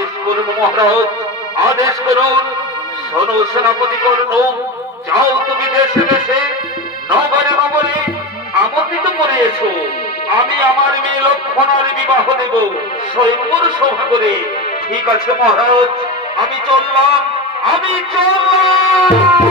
আদেশ করুন মহারাজ, আদেশ করুন। শোনো সেনাপতি কর্ণ, যাও তুমি দেশে দেশে নগরে নগরে আমন্ত্রিত করে এসো। আমি আমার মেয়ে লক্ষণার বিবাহ দেব স্বয়ংবর সভা করে। ঠিক আছে মহারাজ, আমি চললাম, আমি চললাম।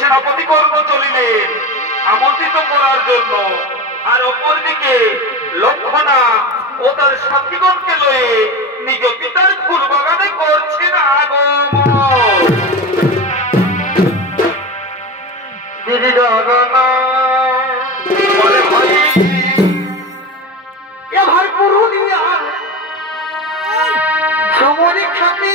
সেনাপতি কর্ণ চলিলেন আমন্ত্রিত করার জন্য, আর অপরদিকে লক্ষণা ও তার সাথীগণকে লয়ে নিজ পিতার ফুল বাগানে করছেন আগমন। দিদি দাদা বলে ভাই, এ ভাই পুরুলিয়া সমরি খাতি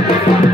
Hi,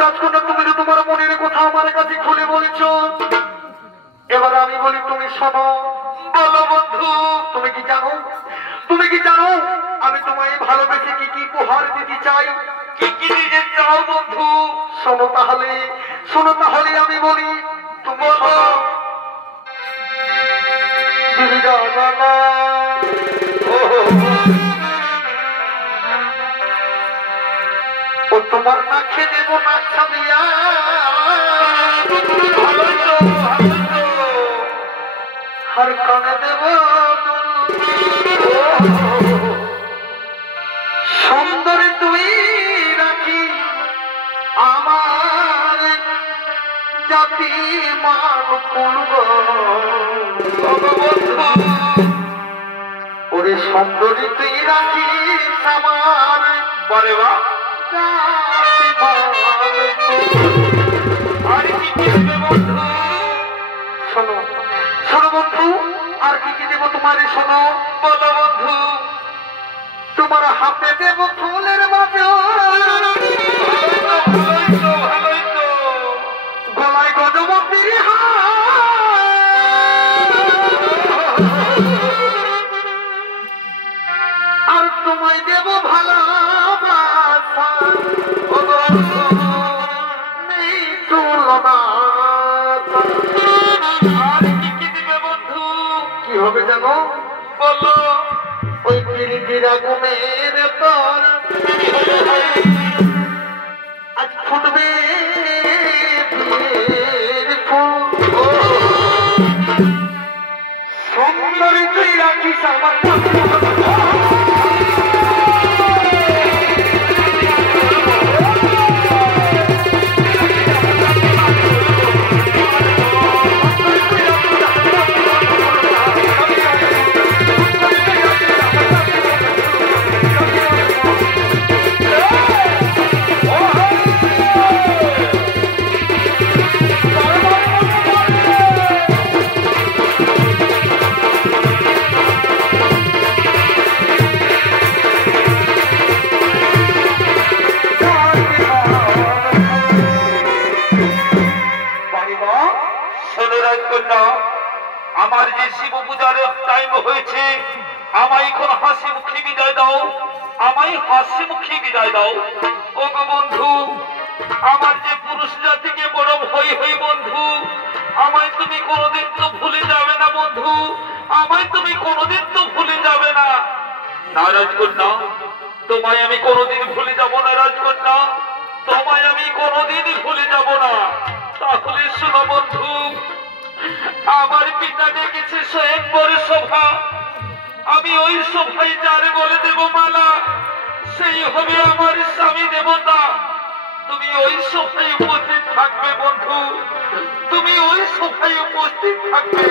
রাজকন্যা, তুমি তো তোমার মনের কথা আমার কাছে খুলে বলেছ, এবার আমি বলি তুমি শোনো। বলো বন্ধু, তুমি কি জানো আমি তোমায় ভালোবেসে কি কি উপহার দিতে চাই? কি কি দিতে চাও বন্ধু? শোনো তাহলে আমি বলি, তুমি বলো। ও তোমার না খেয়ে দেবো না খাবিয়া, हर काने देव सुंदरी तुई राखी आमार जाति मान ओरे सुंदरी तुई राखी आमार बड़े बा शोनो शोनो बंधु और की देव तुम्हारे शोनो बोलो बंधु तुम्हारा हाथे देव फूलेर माथे गलाय गजमतीर और तुम्हें देव भालोबासा नहीं तुलना হবে জানো বলো ওই প্রীতির আগুনের তোর আজ ফুটবে সুন্দরী তুই রাখিস আমার আমার যে শিব পূজার টাইম হয়েছে আমায় এখন হাসি মুখে বিদায় দাও আমায় হাসি মুখে বিদায় দাও ও গো বন্ধু আমার যে পুরুষ জাতিকে বড় ভয় হই বন্ধু আমায় তুমি কোনোদিন তো ভুলে যাবে না বন্ধু আমায় তুমি কোনোদিন তো ভুলে যাবে না না রাজকন্যা তোমায় আমি কোনোদিন ভুলে যাব না রাজকন্যা তোমায় আমি কোনোদিন ভুলে যাব না তাহলে শোনো বন্ধু আমার পিতা ডেকেছে স্বয়ংবর সভা আমি ওই সভায় যারে বলে দেব মালা সেই হবে আমার স্বামী দেবতা তুমি ওই সভায় উপস্থিত থাকবে বন্ধু তুমি ওই সভায় উপস্থিত থাকবে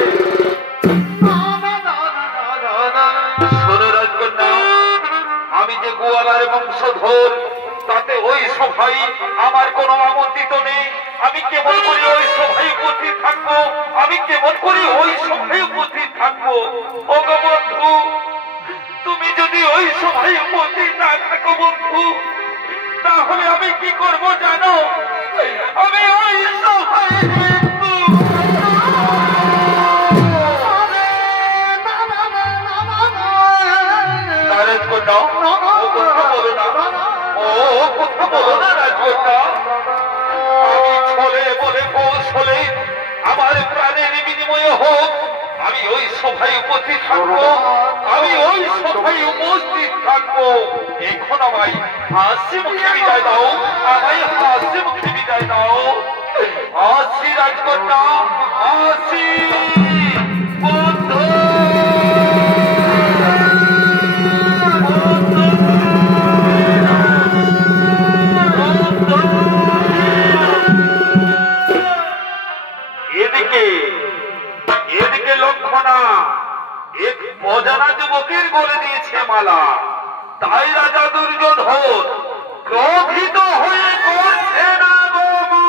শোনো রাজকন্যা আমি যে গোয়ালার বংশধর তাতে ওই সভায় আমার কোনো আমন্ত্রিত নেই আমি কেমন করে ওই সভায় উপস্থিত থাকবো আমি কেমন করে ওই সভায় উপস্থিত থাকবো ও গো বন্ধু তুমি যদি ওই সভায় উপস্থিত না থাকো বন্ধু তাহলে আমি কি করব জানো আমি ওই সভায় আমার প্রাণের বিনিময়ে হোক আমি ওই সভায় উপস্থিত থাকবো আমি ওই সভায় উপস্থিত থাকবো এখন আমায় হাসি মুখে বিদায় দাও আমায় হাসি মুখে বিদায় দাও হাসি রাজকন্যা হাসি বন্ধু এদিকে লক্ষণা এক অজানা যুবকের বলে দিয়েছে মালা তাই রাজা দুর্যোধন ক্রোধিত হয়ে করছে না বাবু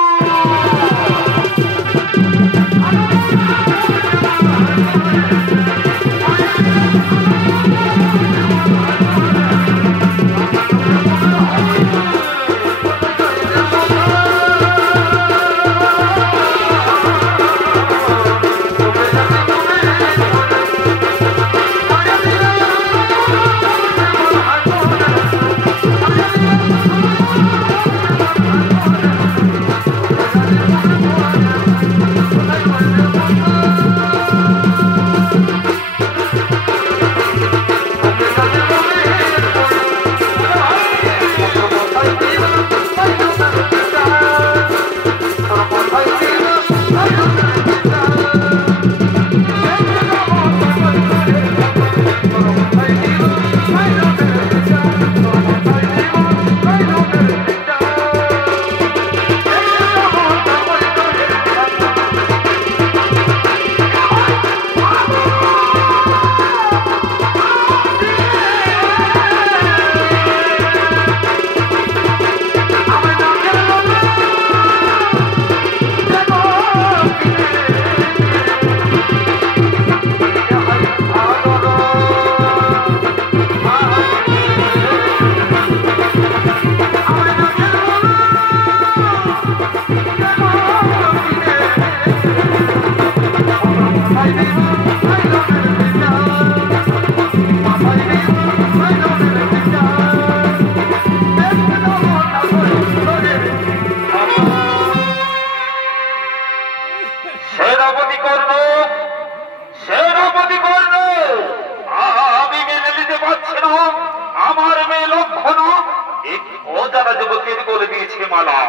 অজানা যুবকের করে দিয়েছে মালা।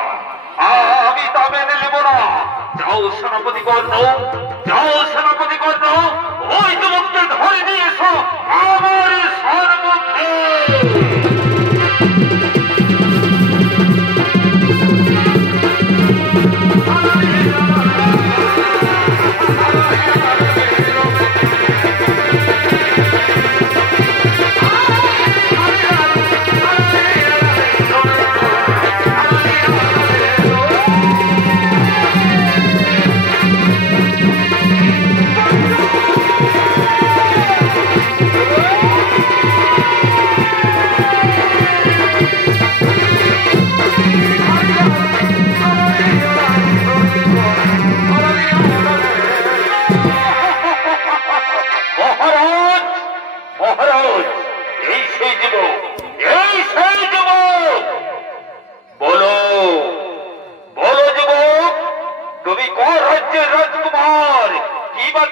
আমি তা মেনে নেব না। যাও সেনাপতি কর্ণ, যাও সেনাপতি কর্ণ, ওই যুবককে ধরে নিয়ে এসো আমার সম্মুখে।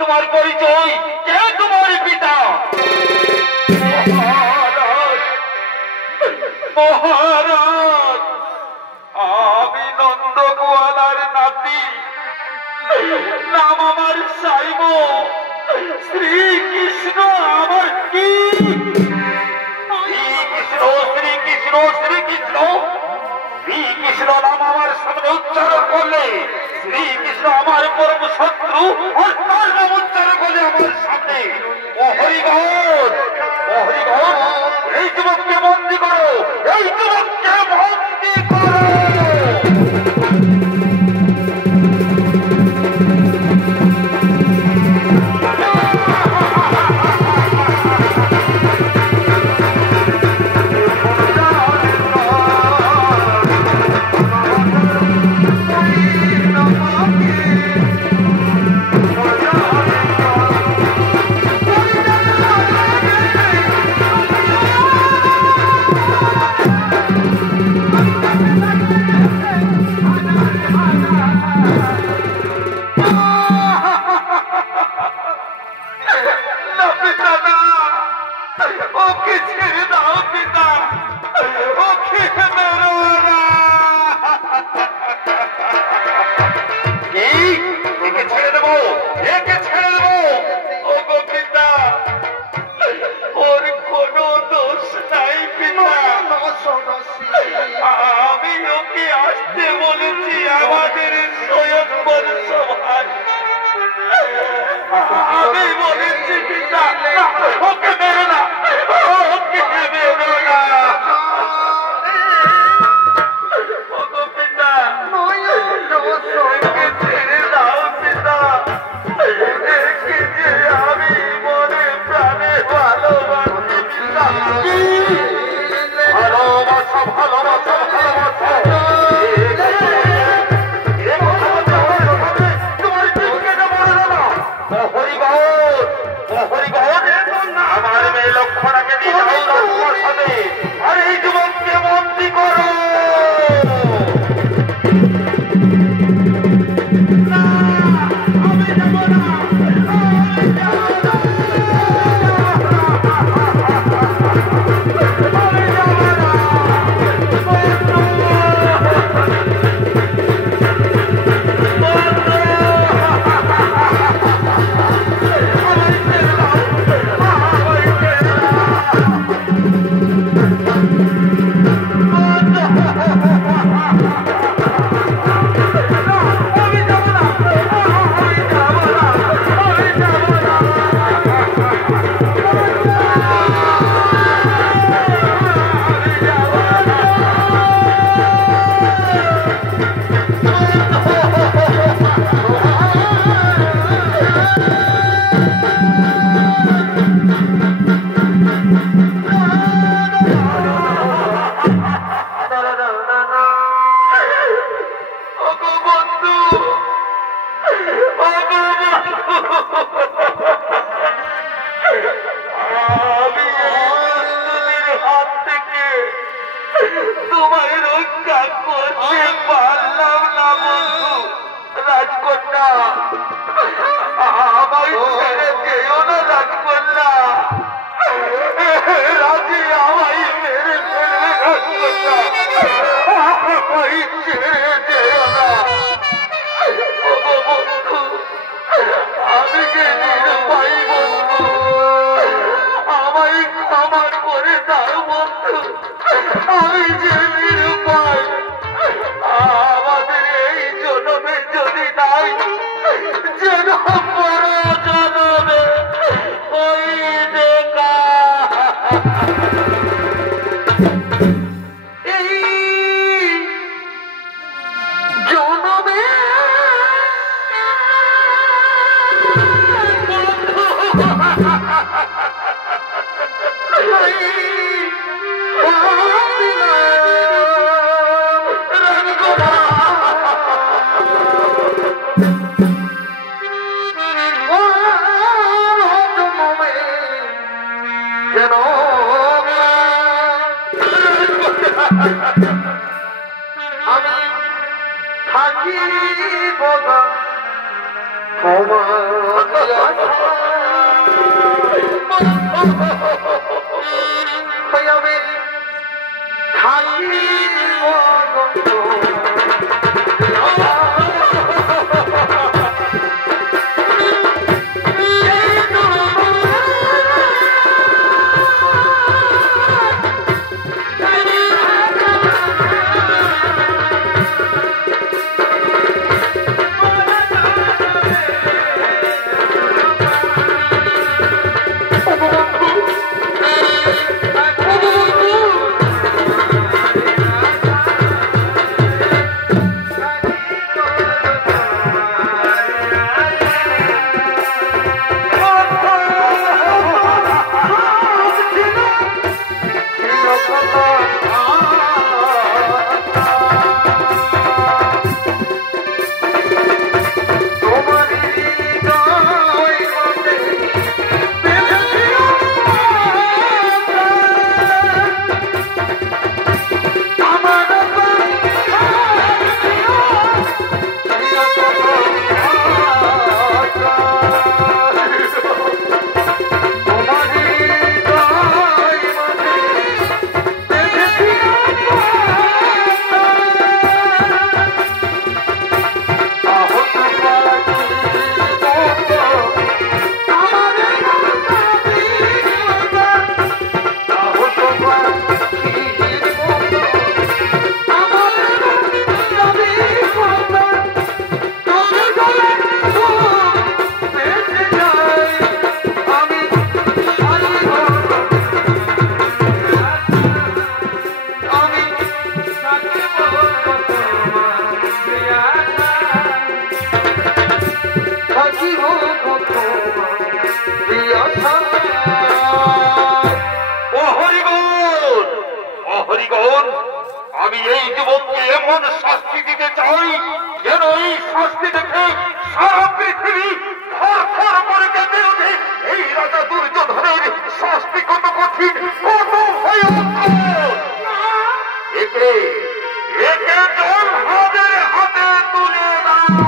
তোমার পরিচয়, কে তোমার পিতা? মহারাজ, আমি নন্দগোয়ালার নাতি, নাম আমার সাইব। শ্রীকৃষ্ণ আমার কি? শ্রীকৃষ্ণ শ্রীকৃষ্ণ শ্রীকৃষ্ণ শ্রীকৃষ্ণ নাম আমার সামনে উচ্চারণ করলে শ্রীকৃষ্ণ আমার পরম শত্রু, আর তার নাম উচ্চারণ করলে আমার সামনে ও হরিগণ, ও হরিগণ, এই যুবককে বন্দী করো, এই যুবককে বন্দী করো। আমি ওকে আসতে বলেছি আমাদের স্বয়ংবর সভায়। আমি বলেছি পিতা, ওকে মেরো না, ওকে মেরো না। ওগো পিতা, একে ছেড়ে দাও পিতা, একে যে আমি মনে প্রাণে ভালোবাসি পিতা। ভালোবাসা ভালোবাসা ভালোবাসা তোমার দিকে মনে না। আমার মেয়ে লক্ষ্মণাকে নিয়ে লক্ষ্মণ সাথে, আর এই যুবককে বন্দী করো। আমি যাব না, তোমায় রক্ষা করতে পারলাম না বন্ধু। রাজকন্যা, আমার ছেড়ে যেও না রাজকন্যা। রাজি আমায় মেরে ফেলবে রাজকন্যা। আমি থাকি বোধা আমি থাকি আমি এই যুবককে এমন শাস্তি দিতে চাই যেন এই শাস্তি দেখে সারা পৃথিবী থর করে কেঁপে ওঠে। এই রাজা দুর্যোধনের শাস্তি কত কঠিন, কত ভয়ঙ্কর। একে জলহাদের হাতে তুলে দাও।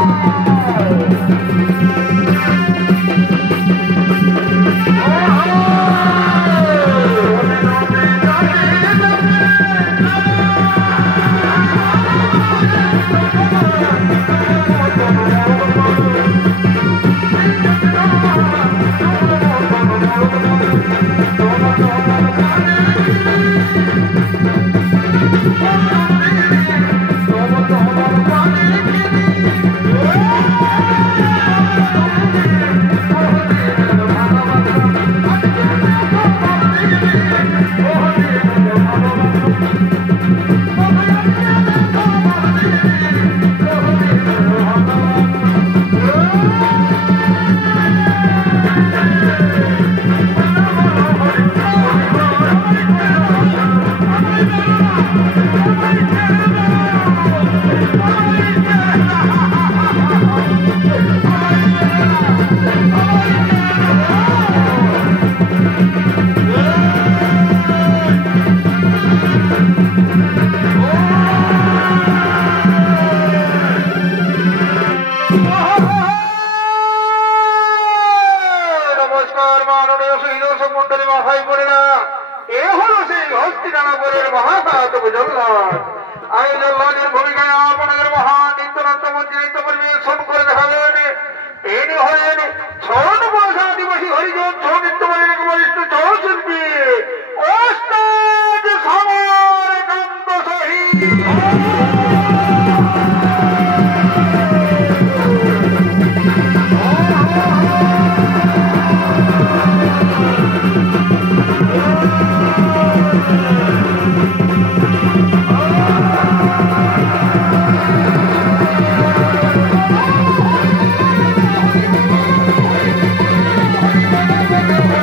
Oh,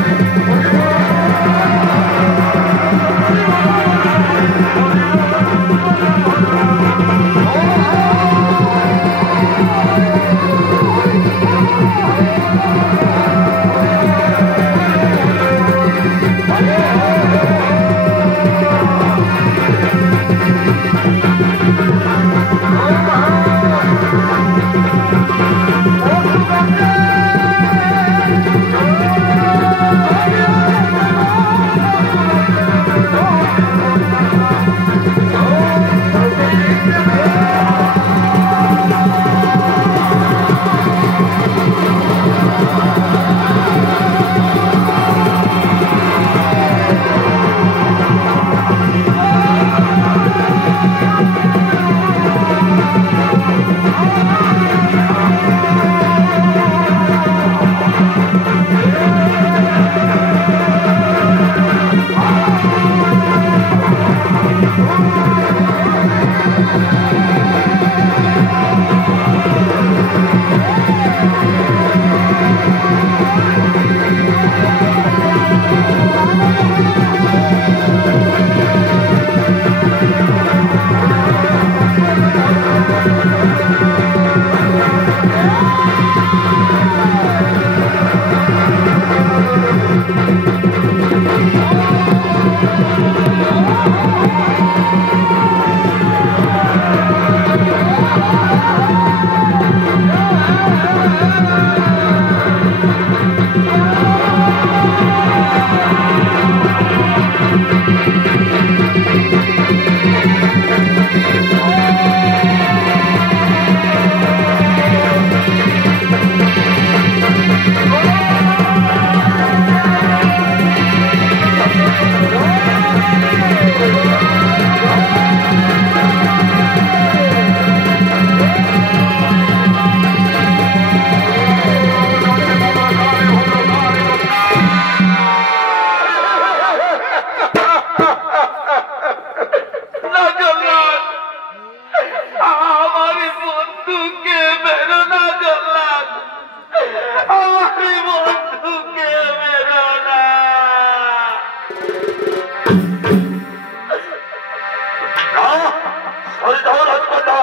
রাজকন্যা,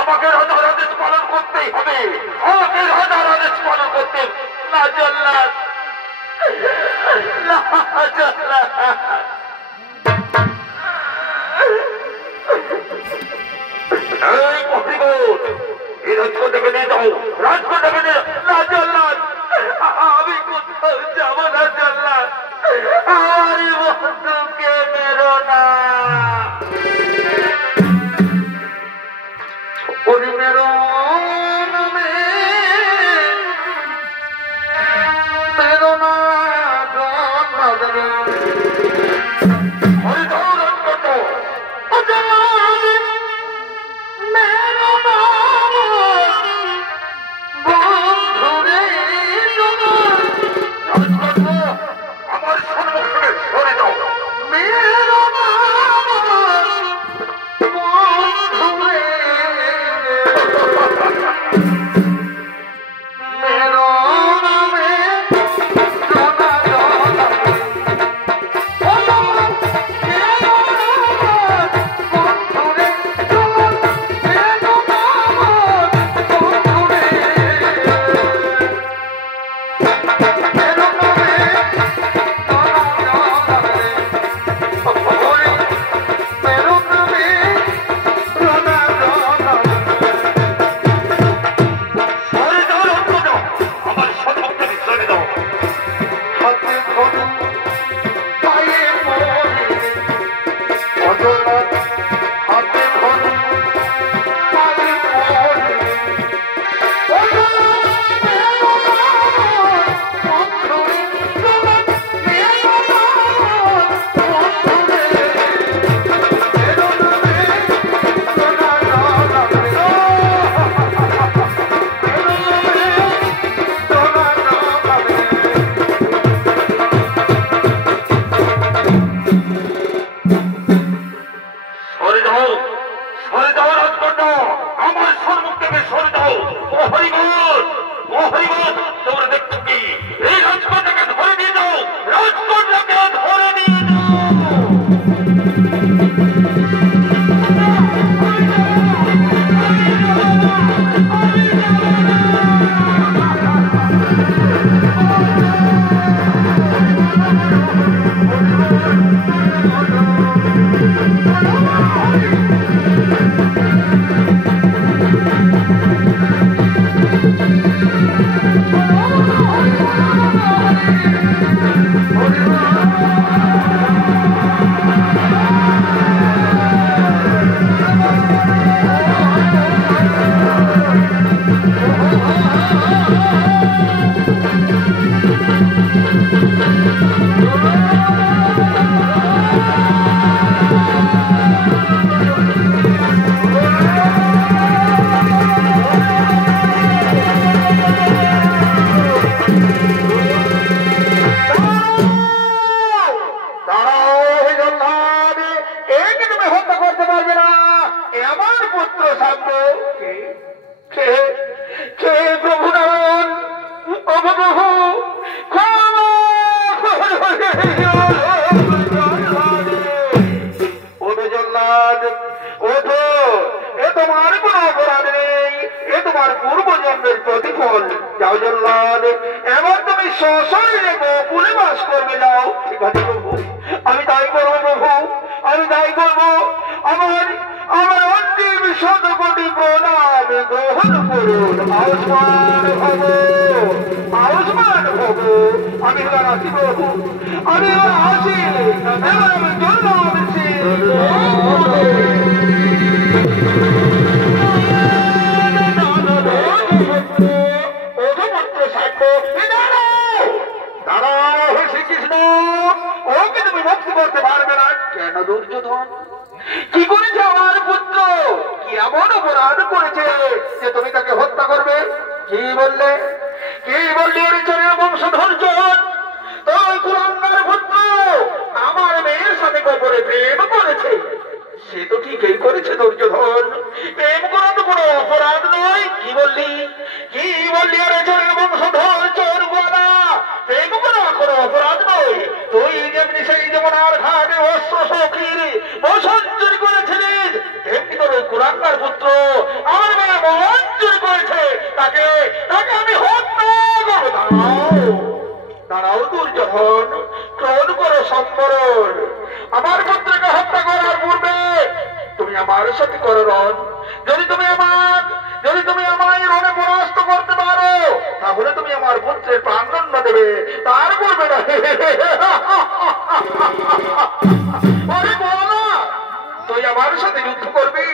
আমাকে রাজার আদেশ পালন করতেই হবে, আমাকে রাজার আদেশ পালন করতে। না জল্লাদ, না জল্লাদ, এই মহিবুদ, এই রাজকন্যাকে নিয়ে যাও, রাজকন্যাকে নিয়ে। না জল্লাদ, আমি কোথাও যাব না জল্লাদ, আমার বন্ধুকে মেরো না। ওরে মেরো মেরো না জল্লাদ রে। হরি যাও রাজকন্যা, ও জল্লাদ মেরো না বন্ধুরে। রাজকন্যা, আমার সম্মুখ থেকে সরে যাও। মেরো না বন্ধুরে, মেরো না অতি করো রণ। যদি তুমি আমায় রণে পরাস্ত করতে পারো তাহলে তুমি আমার পুত্রের প্রাণদণ্ড দেবে, তার করবে না। আরে বলো, তুই আমার সাথে যুদ্ধ করবি,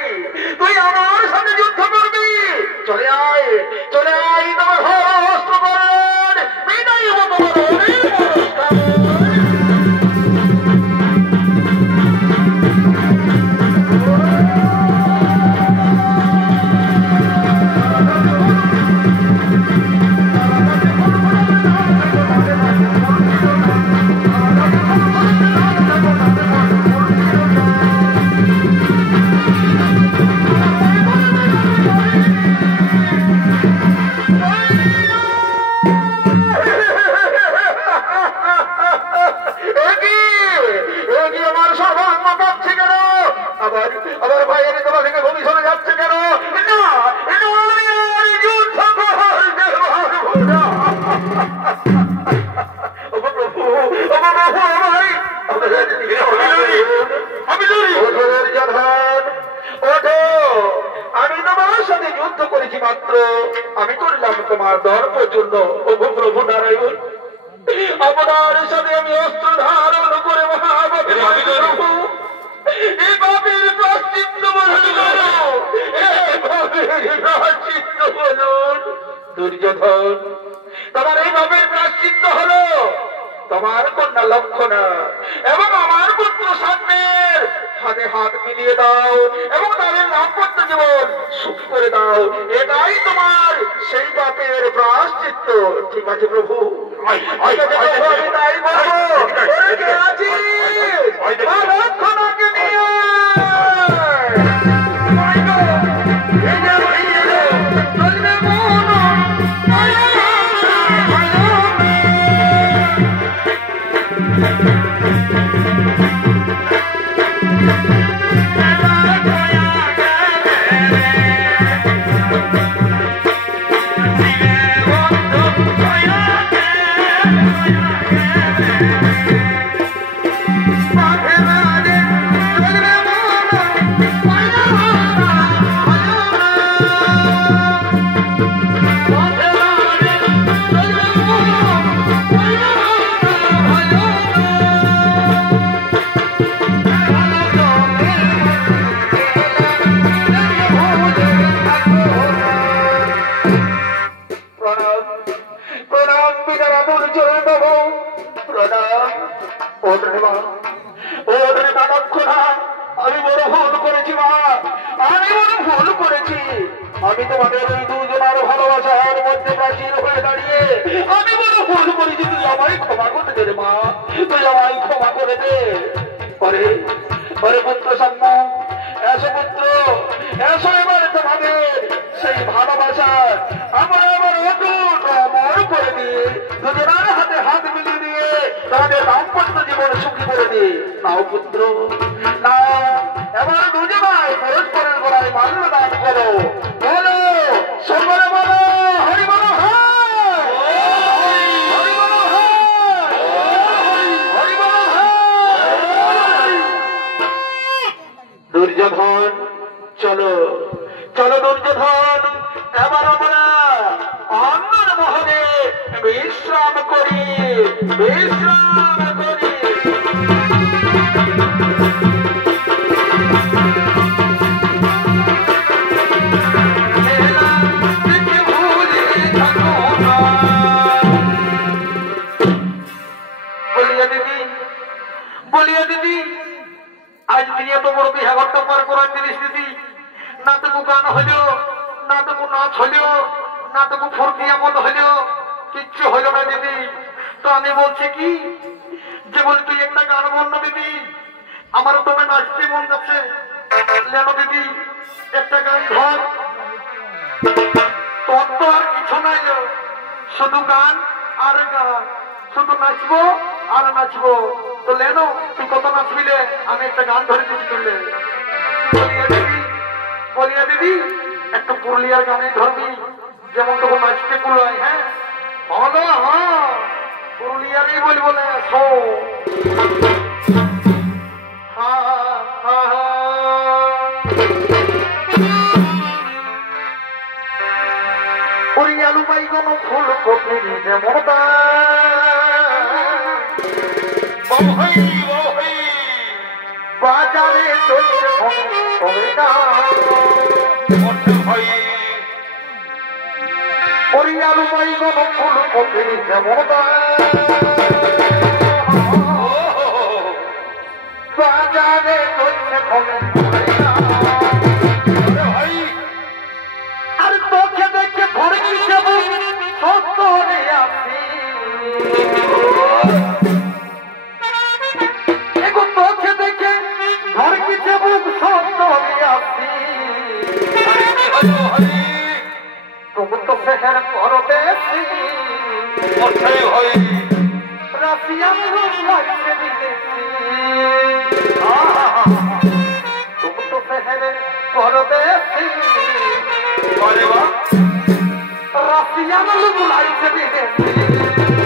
তুই আমার সাথে যুদ্ধ করবি। চলে আয় তোমার অস্ত্র করেন বিদায় হবো আবার ভাইয়ের তোমা থেকে ভূমি সরে যাচ্ছে কেন? আমি তোমার সাথে যুদ্ধ করেছি মাত্র, আমি করলাম তোমার ধর্ম জন্য। ওগো প্রভু নারায়ণ, আপনার সাথে আমি অস্ত্র ধারণ করে মহাপ্রভু এই পাপের প্রায়শ্চিত্ত বলুন, এই পাপের প্রায়শ্চিত্ত বলুন। দুর্যোধন, তোমার এই পাপের প্রায়শ্চিত্ত হলো তোমার কন্যা লক্ষণা এবং আমার পুত্র সামনের হাতে হাত মিলিয়ে দাও এবং তাদের দাম্পত্য জীবন সুখী করে দাও। এটাই তোমার সেই পাপের প্রায়শ্চিত্ত। ঠিক আছে প্রভু, তাই বলবো। লক্ষণাকে নিয়ে আমি বড় ভুল করেছি মা, আমি বড় ভুল করেছি। আমি তোমাদের ওই দুজনের ভালোবাসার মধ্যে প্রাচীর হয়ে দাঁড়িয়ে আমি বড় ভুল করেছি। তুই আমায় ক্ষমা করে দে রে মা, তুই আমায় ক্ষমা করে দে। পরে পুত্র সাম্য, এসো পুত্র, এসো এবার তোমাদের সেই ভালোবাসার আমরা এবার অটুট অমর করে দিয়ে দুজনের হাতে হাত মিলিয়ে দিয়ে তোমাদের দাম্পত্য জীবন সুখী করে দিয়ে নাও পুত্র না। এবার দুজনায় পরস্পরের গলায় মাল্য দান করো। বলো সকলে বলো হরি বলো, হরি বলো, হরি বলো। দুর্যোধন চলো দুর্যোধন, এবার আমরা অন্যর মহলে বিশ্রাম করি। বলিয়া দিদি, আজ দিয়ে তো বড় বিহাঘরটা পার করার জিনিস দিদি। না তো গান হইল, না তো নাচ হইল, না তো ফুর্তি আমল হইল, কিচ্ছু হইল না দিদি। তো আমি বলছি কি যে বলি তুই একটা গান বল না দিদি, আমারও তোমার নাচতে মন যাচ্ছে। লেনো দিদি একটা গান ধর, তোর তো আর কিছু নাই, শুধু গান আর গান, শুধু নাচবো আর নাচবো। তো লেনো তুই কত নাচবিলে, আমি একটা গান ধরে দিচ্ছি তুললে। বলিয়া দিদি একটু পুরুলিয়ার গানে ধরবি, যেমন তখন নাচতে কুলায়। হ্যাঁ হলো, হ্যাঁ পুরুলিয়ারই বলবো না। শো হা হা হা আলু বাইগন ফুলকপি যেমন বাজারে চলছে ওই আলু বাইগন ফুলকপি যেমন বাজারে চলছে আর তোকে দেখে ভরে গেছে সত্য রে আপনি এগো তোকে দেখে ভরে গেছে সত্য রে আপনি তবু তো ফের করবে রাশিয়ান রূপ লাগছে বিদেশি তবু তো ফের করবে রাশিয়ান রূপ লাগছে বিদেশি